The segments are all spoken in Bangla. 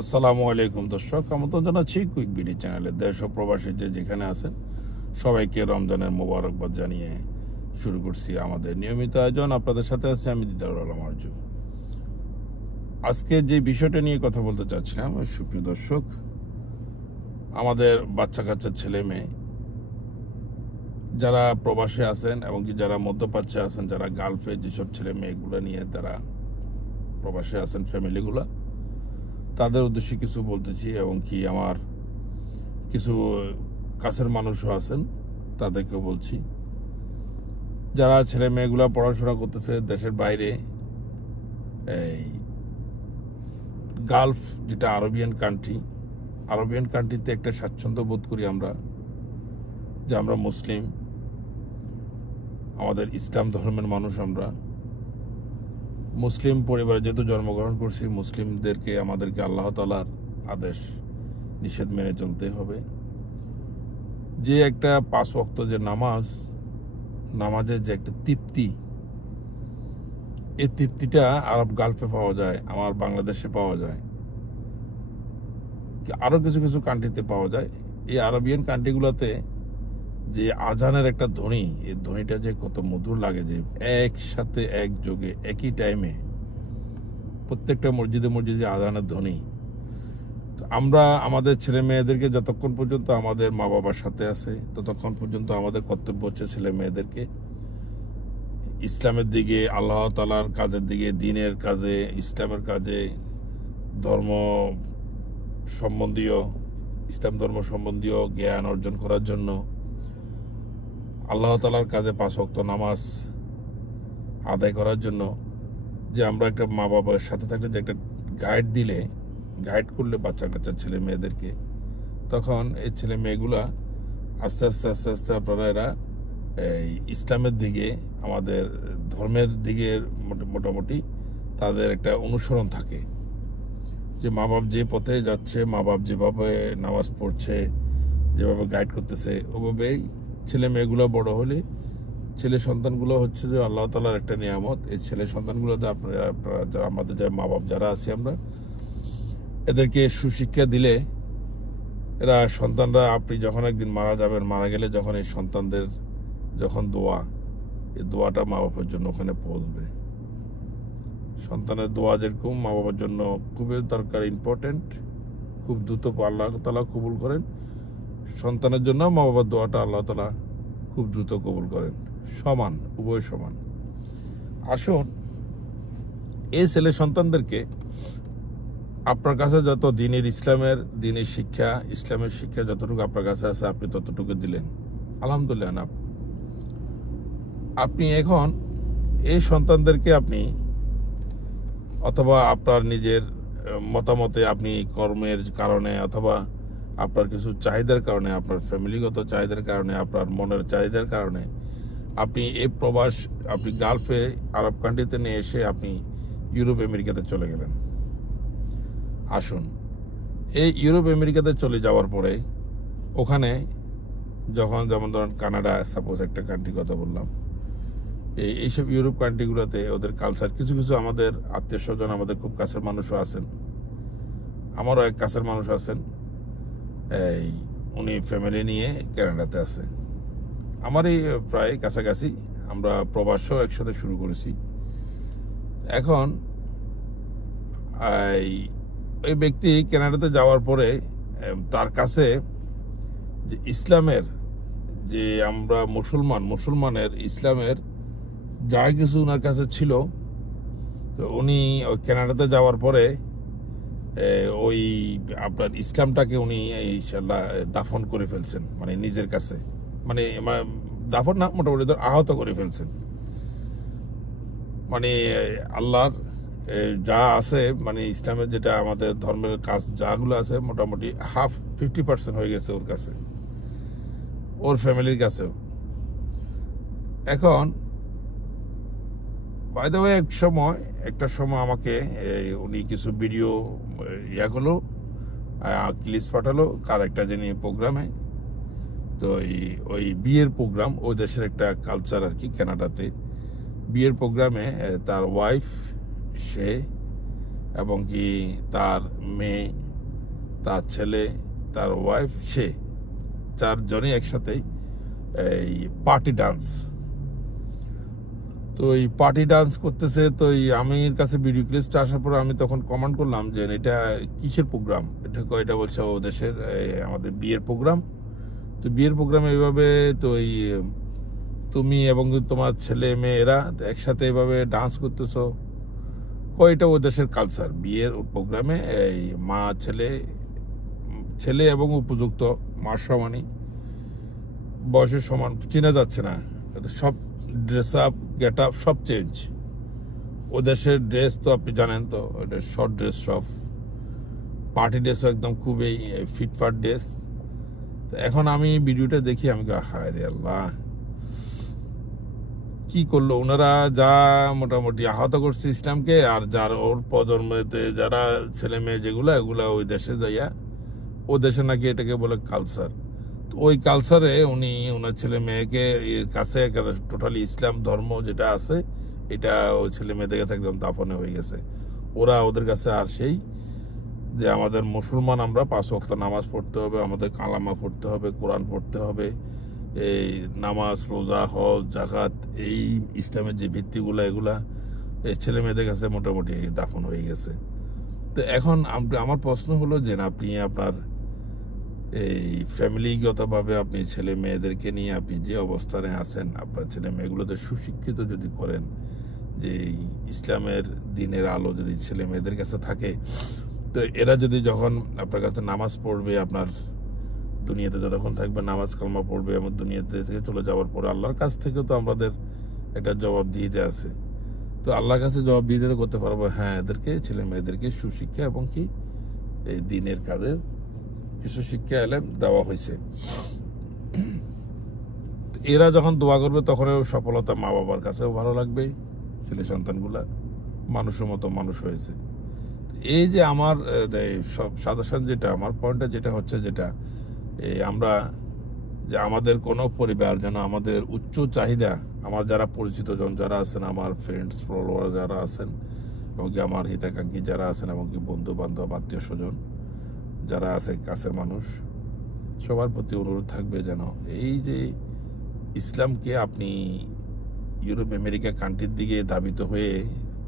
আসসালামু আলাইকুম দর্শক, আমন্ত্রণ জানাচ্ছি কুইক বিডি চ্যানেলে। দেশ ও প্রবাসী যে যেখানে আছেন সবাইকে রমজানের মোবারকবাদ জানিয়ে শুরু করছি আমাদের নিয়মিত আয়োজন। আপনাদের সাথে আছি আমি দিদারুল আলম আরজু। আজকে যে বিষয়টা নিয়ে কথা বলতে চাচ্ছিলাম, সুপ্রিয় দর্শক, আমাদের বাচ্চা কাচ্চা ছেলে মেয়ে যারা প্রবাসে আছেন এবং কি যারা মধ্যপ্রাচ্যে আছেন, যারা গালফে যেসব ছেলে মেয়েগুলো নিয়ে তারা প্রবাসে আছেন, ফ্যামিলিগুলা, তাদের উদ্দেশ্যে কিছু বলতেছি এবং কি আমার কিছু কাছের মানুষও আছেন তাদেরকেও বলছি। যারা ছেলে মেয়েগুলা পড়াশোনা করতেছে দেশের বাইরে, এই গালফ যেটা আরবিয়ান কান্ট্রিতে একটা স্বাচ্ছন্দ্য বোধ করি আমরা, যে আমরা মুসলিম, আমাদের ইসলাম ধর্মের মানুষ, আমরা মুসলিম পরিবারে যেহেতু জন্মগ্রহণ করছি, মুসলিমদেরকে আমাদেরকে আল্লাহ তাআলার আদেশ নিষেধ মেনে চলতে হবে। যে একটা 5 ওয়াক্ত যে নামাজের যে একটা তৃপ্তি, এই তৃপ্তিটা আরব গালফে পাওয়া যায়, আমার বাংলাদেশে পাওয়া যায়, আরো কিছু কিছু কান্ট্রিতে পাওয়া যায়। এই আরবিয়ান কান্ট্রিগুলোতে যে আজানের একটা ধ্বনি, এই ধ্বনিটা যে কত মধুর লাগে, যে একসাথে একযোগে একই টাইমে প্রত্যেকটা মসজিদে আজানের ধ্বনি। তো আমরা আমাদের ছেলে মেয়েদেরকে যতক্ষণ পর্যন্ত আমাদের মা বাবার সাথে আছে ততক্ষণ পর্যন্ত আমাদের কর্তব্য হচ্ছে ছেলে মেয়েদেরকে ইসলামের দিকে, আল্লাহ তাআলার কাজের দিকে, দ্বীনের কাজে, ইসলামের কাজে, ইসলাম ধর্ম সম্বন্ধীয় জ্ঞান অর্জন করার জন্য, আল্লাহ তাআলার কাজে 5 ওয়াক্ত নামাজ আদায় করার জন্য। যে আমরা একটা মা বাবার সাথে থাকলে যে একটা গাইড করলে বাচ্চা কাচ্চা ছেলে মেয়েদেরকে, তখন এই ছেলে মেয়েগুলা আস্তে আস্তে আপনারা এরা এই ইসলামের দিকে, আমাদের ধর্মের দিকে মোটামুটি তাদের একটা অনুসরণ থাকে। যে মা বাপ যে পথে যাচ্ছে, মা বাপ যেভাবে নামাজ পড়ছে, যেভাবে গাইড করতেছে, ওভাবেই ছেলে মেয়েগুলো বড় হলে, ছেলে সন্তানগুলো হচ্ছে যে আল্লাহ তাআলার একটা নিয়ামত। এই ছেলে সন্তানগুলোতে আপনারা আমাদের যারা মা বাপ যারা আছি আমরা, এদেরকে সুশিক্ষা দিলে এরা সন্তানরা, আপনি যখন একদিন মারা যাবেন, মারা গেলে যখন এই সন্তানদের যখন এই দোয়াটা মা বাবার জন্য ওখানে পৌঁছবে। সন্তানের দোয়া যেরকম মা বাবার জন্য খুবই দরকার, ইম্পর্টেন্ট, খুব দ্রুত আল্লাহ তাআলা কবুল করেন, সন্তানের জন্য মা বাবার দোয়াটা আল্লাহ তাআলা খুব দ্রুত কবুল করেন। সমান, উভয় সমান। আসুন, এই ছেলে সন্তানদেরকে আপনার কাছে যত ইসলামের শিক্ষা যতটুকু আপনার কাছে আছে আপনি ততটুকু দিলেন, আলহামদুলিল্লাহ। আপনি এখন এই সন্তানদেরকে আপনি অথবা আপনার নিজের মতামতে, আপনি কর্মের কারণে অথবা আপনার কিছু চাহিদার কারণে, আপনার ফ্যামিলিগত চাহিদার কারণে, আপনার মনের চাহিদার কারণে আপনি আপনি গালফে আরব কান্ট্রিতে নিয়ে এসে আপনি ইউরোপ আমেরিকাতে চলে গেলেন। আসুন, এই ইউরোপ আমেরিকাতে চলে যাওয়ার পরে ওখানে যেমন ধরেন কানাডা, সাপোজ একটা কান্ট্রির কথা বললাম, এইসব ইউরোপ কান্ট্রিগুলোতে ওদের কালচার, কিছু কিছু আমাদের আত্মীয় স্বজন, আমাদের খুব কাছের মানুষও আছেন, আমারও এক কাছের মানুষ আছেন, উনি ফ্যামিলি নিয়ে কানাডাতে আছে। আমারই প্রায় কাছাকাছি, আমরা প্রবাসও একসাথে শুরু করেছি। এখন এই ব্যক্তি কানাডাতে যাওয়ার পরে তার কাছে যে ইসলামের, যে আমরা মুসলমানের ইসলামের যা কিছু ওনার কাছে ছিল, তো উনি ওই কানাডাতে যাওয়ার পরে ওই আপনার ইসলামটাকে উনি ইনশাআল্লাহ দাফন করে ফেলছেন, মানে নিজের কাছে, মানে দাফন না, মোটামুটি আহত করে ফেলছেন। মানে আল্লাহর যা আছে, মানে ইসলামের যেটা আমাদের ধর্মের কাজ যাগুলো আছে, মোটামুটি 50% হয়ে গেছে ওর কাছে, ওর ফ্যামিলির কাছেও। এখন বাই দ্য ওয়ে, একটা সময় আমাকে উনি কিছু ভিডিও ক্লিপস পাঠালো কার একটা যিনি প্রোগ্রামে। তো ওই বিয়ের প্রোগ্রাম, ওই দেশের একটা কালচার আর কি, কানাডাতে বিয়ের প্রোগ্রামে তার ওয়াইফ, সে এবং কি তার মেয়ে, তার ছেলে, তার ওয়াইফ, সে 4 জনই একসাথে এই পার্টি ডান্স। তো এই পার্টি ডান্স করতেছে। তো এই আমির কাছে ভিডিও ক্লিপটা আসার পর আমি তখন কমেন্ট করলাম যে এটা কিসের প্রোগ্রাম, এটা বলছে ও দেশের আমাদের বিয়ের প্রোগ্রাম। তো বিয়ের প্রোগ্রামে এইভাবে তো এই তুমি এবং তোমার ছেলে মেয়েরা একসাথে এভাবে ডান্স করতেছো, এটা ও দেশের কালচার। বিয়ের প্রোগ্রামে এই মা ছেলে এবং উপযুক্ত মার সমানই, বয়সের সমান, চেনা যাচ্ছে না, সব ড্রেস আপ, গেট আপ সব চেঞ্জ। ও দেশের ড্রেস তো আপনি জানেন, তো এটা শর্ট ড্রেস, সব পার্টি ড্রেসও একদম খুবই ফিটফাট ড্রেস। তো এখন আমি ভিডিওটা দেখি, আমি হায় রে আল্লাহ, কি করলো ওনারা, যা মোটামুটি আহত করছে ইসলামকে। আর যার ওর প্রজন্মতে যারা ছেলে মেয়ে এগুলা ওই দেশে যাইয়া, ও দেশে নাকি এটাকে বলে কালচার। তো ওই কালচারে উনি ওনার ছেলে মেয়েকে কাছে টোটালি ইসলাম ধর্ম যেটা আছে এটা ওই ছেলে মেয়েদের কাছে একদম দাফনে হয়ে গেছে। ওদের কাছে আর সেই যে আমাদের মুসলমান আমরা 5 ওয়াক্ত নামাজ পড়তে হবে, আমাদের কালামা পড়তে হবে, কোরআন পড়তে হবে, এই নামাজ, রোজা, হজ, জাকাত, এই ইসলামের যে ভিত্তিগুলা এগুলা এই ছেলে মেয়েদের কাছে মোটামুটি দাফন হয়ে গেছে। তো এখন আমার প্রশ্ন হলো যে না, আপনি আপনার এই ফ্যামিলিগতভাবে আপনি ছেলে মেয়েদেরকে নিয়ে আপনি যে অবস্থানে আছেন, আপনার ছেলে মেয়েগুলোদের সুশিক্ষিত যদি করেন, যে ইসলামের দিনের আলো যদি ছেলে মেয়েদের কাছে থাকে, তো এরা যদি যখন আপনার কাছে নামাজ পড়বে, আপনার দুনিয়াতে যতক্ষণ থাকবে নামাজ কালমা পড়বে, এবং দুনিয়াতে থেকে চলে যাওয়ার পরে আল্লাহর কাছ থেকে তো আমাদের একটা জবাবদিহিতে আছে। তো আল্লাহর কাছে জবাবদিহিতে করতে পারবো, হ্যাঁ এদেরকে ছেলে মেয়েদেরকে সুশিক্ষা এবং কি এই দিনের কাজের কিছু শিক্ষা এলেম দেওয়া হয়েছে। এরা যখন দোয়া করবে তখন সফলতা মা বাবার কাছেও ভালো লাগবে, ছেলে সন্তানগুলা মানুষের মতো মানুষ হয়েছে। এই যে আমার সব সাজেশন, যেটা আমার পয়েন্টটা যেটা হচ্ছে, যেটা আমরা যে আমাদের কোনো পরিবার যেন আমাদের উচ্চ চাহিদা, আমার যারা পরিচিত জন যারা আছেন, আমার ফ্রেন্ডস ফলোয়ার যারা আছেন, এবং কি আমার হিতাকাঙ্ক্ষী যারা আছেন, এবং কি বন্ধু বান্ধব আত্মীয় স্বজন যারা আছে, কাছের মানুষ, সবার প্রতি অনুরোধ থাকবে যেন এই যে ইসলামকে আপনি ইউরোপ আমেরিকা কান্ট্রির দিকে ধাবিত হয়ে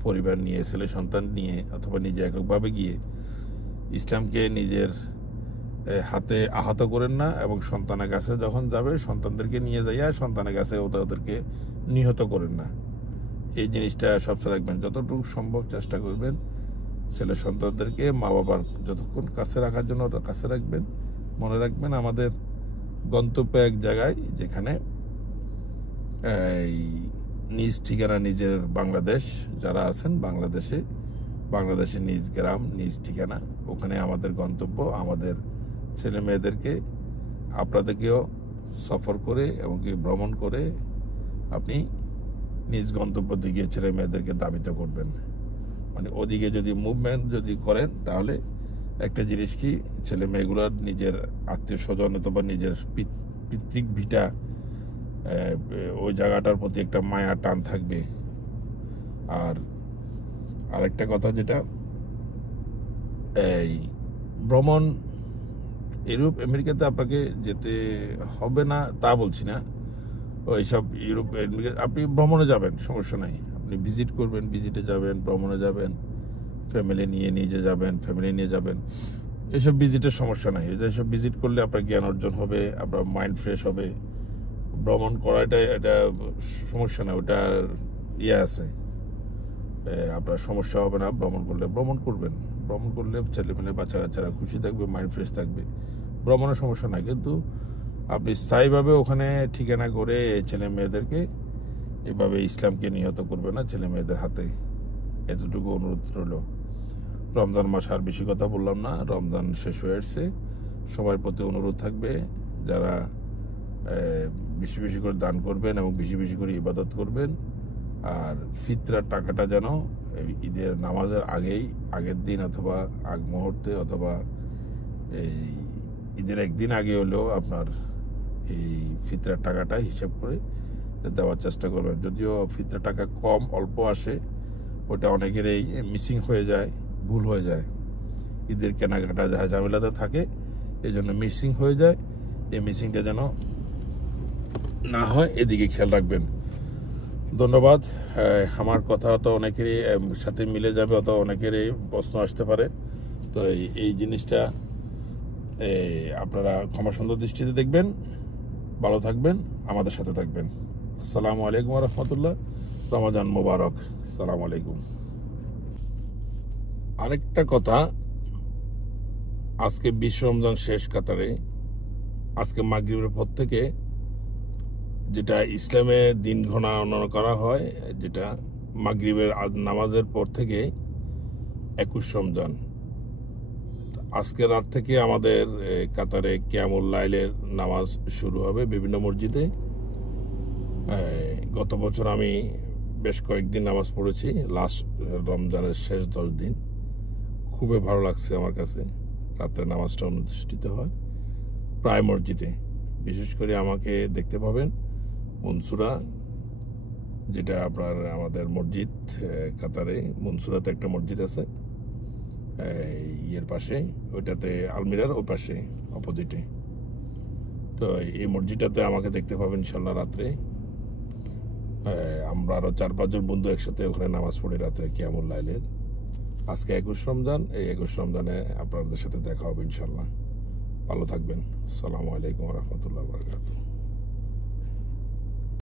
পরিবার নিয়ে, ছেলে সন্তান নিয়ে, অথবা নিজে এককভাবে গিয়ে ইসলামকে নিজের হাতে আহত করেন না, এবং সন্তানের কাছে যখন যাবে সন্তানদেরকে নিয়ে যাইয়া সন্তানের কাছে ওদেরকে নিহত করেন না। এই জিনিসটা সবসময় রাখবেন, যতটুকু সম্ভব চেষ্টা করবেন ছেলে সন্তানদেরকে মা বাবার যতক্ষণ কাছে রাখার জন্য ওটা কাছে রাখবেন। মনে রাখবেন আমাদের গন্তব্য এক জায়গায়, যেখানে এই নিজ ঠিকানা নিজের বাংলাদেশ, যারা আছেন বাংলাদেশে নিজ গ্রাম, নিজ ঠিকানা, ওখানে আমাদের গন্তব্য। আমাদের ছেলে মেয়েদেরকে, আপনাদেরকেও সফর করে এবং কি ভ্রমণ করে আপনি নিজ গন্তব্য দিকে ছেলে মেয়েদেরকে ধাবিত করবেন। মানে ওদিকে যদি মুভমেন্ট যদি করেন, তাহলে একটা জিনিস কি, ছেলে মেয়েগুলোর নিজের আত্মীয় স্বজন অথবা নিজের পিতৃক ভিটা, ওই জায়গাটার প্রতি একটা মায়া টান থাকবে। আর আরেকটা কথা, যেটা এই ভ্রমণ ইউরোপ আমেরিকাতে আপনাকে যেতে হবে না তা বলছি না, ওইসব ইউরোপ আমেরিকা আপনি ভ্রমণে যাবেন, সমস্যা নাই, আপনি ভিজিট করবেন, ভিজিটে যাবেন, ভ্রমণে যাবেন, ফ্যামিলি নিয়ে যাবেন, এসব ভিজিটের সমস্যা নাই। যেসব ভিজিট করলে আপনার জ্ঞান অর্জন হবে, আপনার মাইন্ড ফ্রেশ হবে। ভ্রমণ করাটা এটা সমস্যা না, ওটার আছে, আপনার সমস্যা হবে না। ভ্রমণ করবেন, ভ্রমণ করলে ছেলে মেয়ে বাচ্চা কাচ্চারা খুশি থাকবে, মাইন্ড ফ্রেশ থাকবে, ভ্রমণের সমস্যা নাই। কিন্তু আপনি স্থায়ীভাবে ওখানে ঠিকানা করে ছেলে মেয়েদেরকে এভাবে ইসলামকে নিহত করবে না ছেলে মেয়েদের হাতে, এতটুকু অনুরোধ রইল। রমজান মাস, আর বেশি কথা বললাম না, রমজান শেষ হয়ে আসছে। সবার প্রতি অনুরোধ থাকবে, যারা বেশি বেশি করে দান করবেন এবং বেশি বেশি করে ইবাদত করবেন। আর ফিতরার টাকাটা যেন ঈদের নামাজের আগের দিন, অথবা আগ মুহূর্তে, অথবা এই ঈদের একদিন আগে হলেও আপনার এই ফিতরার টাকাটা হিসাব করে দেওয়ার চেষ্টা করবেন। যদিও ফিতরার টাকা অল্প আসে, ওটা অনেকেরই মিসিং হয়ে যায়, ভুল হয়ে যায়, ঈদের কেনাকাটা যা ঝামেলাতে থাকে এই জন্য মিসিং হয়ে যায়। এই মিসিংটা যেন না হয় এদিকে খেয়াল রাখবেন। ধন্যবাদ। আমার কথা তো অনেকেরই সাথে মিলে যাবে, অথবা অনেকেরই প্রশ্ন আসতে পারে। তো এই জিনিসটা আপনারা ক্ষমা সুন্দর দৃষ্টিতে দেখবেন। ভালো থাকবেন, আমাদের সাথে থাকবেন। আসসালামু আলাইকুম রহমতুল্লাহ। রমজান মোবারক। আসসালামু আলাইকুম। আরেকটা কথা, আজকে 20 রমজান শেষ কাতারে। আজকে মাগরিবের পর থেকে যেটা ইসলামে দিন গণনা করা হয়, যেটা মাগরিবের নামাজের পর থেকে 21 রমজান। আজকে রাত থেকে আমাদের কাতারে কিয়ামুল লাইলের নামাজ শুরু হবে বিভিন্ন মসজিদে। গত বছর আমি বেশ কয়েকদিন নামাজ পড়েছি, লাস্ট রমজানের শেষ 10 দিন। খুবই ভালো লাগছে আমার কাছে। রাতের নামাজটা অনুষ্ঠিত হয় প্রায় মসজিদে। বিশেষ করে আমাকে দেখতে পাবেন মনসুরা, যেটা আপনার আমাদের মসজিদ কাতারে মনসুরাতে একটা মসজিদ আছে, ইয়ের পাশে, ওইটাতে আলমিরার ওই পাশে অপোজিটে। তো এই মসজিদটাতে আমাকে দেখতে পাবেন ইনশাল্লাহ রাত্রে। আমরা আরো 4-5 জন বন্ধু একসাথে ওখানে নামাজ পড়ি রাতে কিয়ামুল লাইলের। আজকে 21 রমজান। এই 21 রমজানে আপনাদের সাথে দেখা হবে ইনশাল্লাহ। ভালো থাকবেন। আসসালামু আলাইকুম রহমতুল্লাহ বারাকাতুহু।